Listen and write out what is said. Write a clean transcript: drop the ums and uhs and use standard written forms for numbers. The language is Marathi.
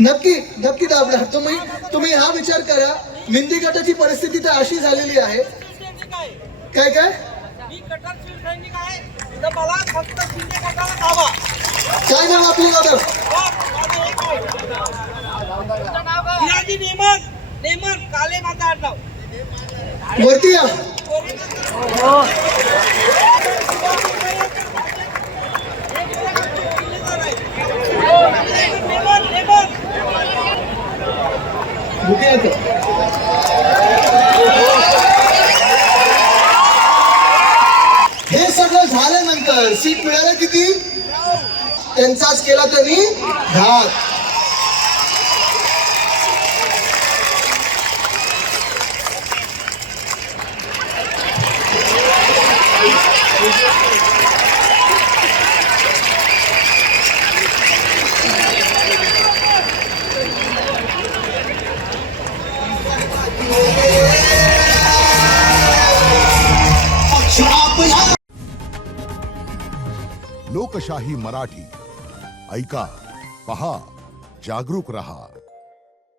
नक्की नक्की दाबणार. तुम्ही हा विचार करा, मिंदी गटाची परिस्थिती तर अशी झालेली आहे. काय काय मी कट्टर शिवसैनिक आहे, तर मला फक्त शिंदे गटाला दाबा. काय नाव आपलं दादा? तुझं नाव काय? हिराजी नेमत नेमत काले माझं आडनाव. वरती या. नेमत नेमत कुठे येतो? हे सगळं झाल्यानंतर सीट मिळालं किती? त्यांचाच केला त्यांनी घात. लोकशाही मराठी ऐका, पहा, जागरूक रहा.